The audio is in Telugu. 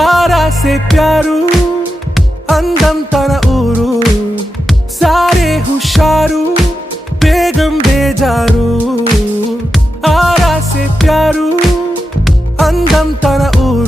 ఆరాసే ప్యారు అందం తన ఊరు సారే హుషారు బేగం బేజారు ఆరాసే ప్యారు అందం తన ఊరు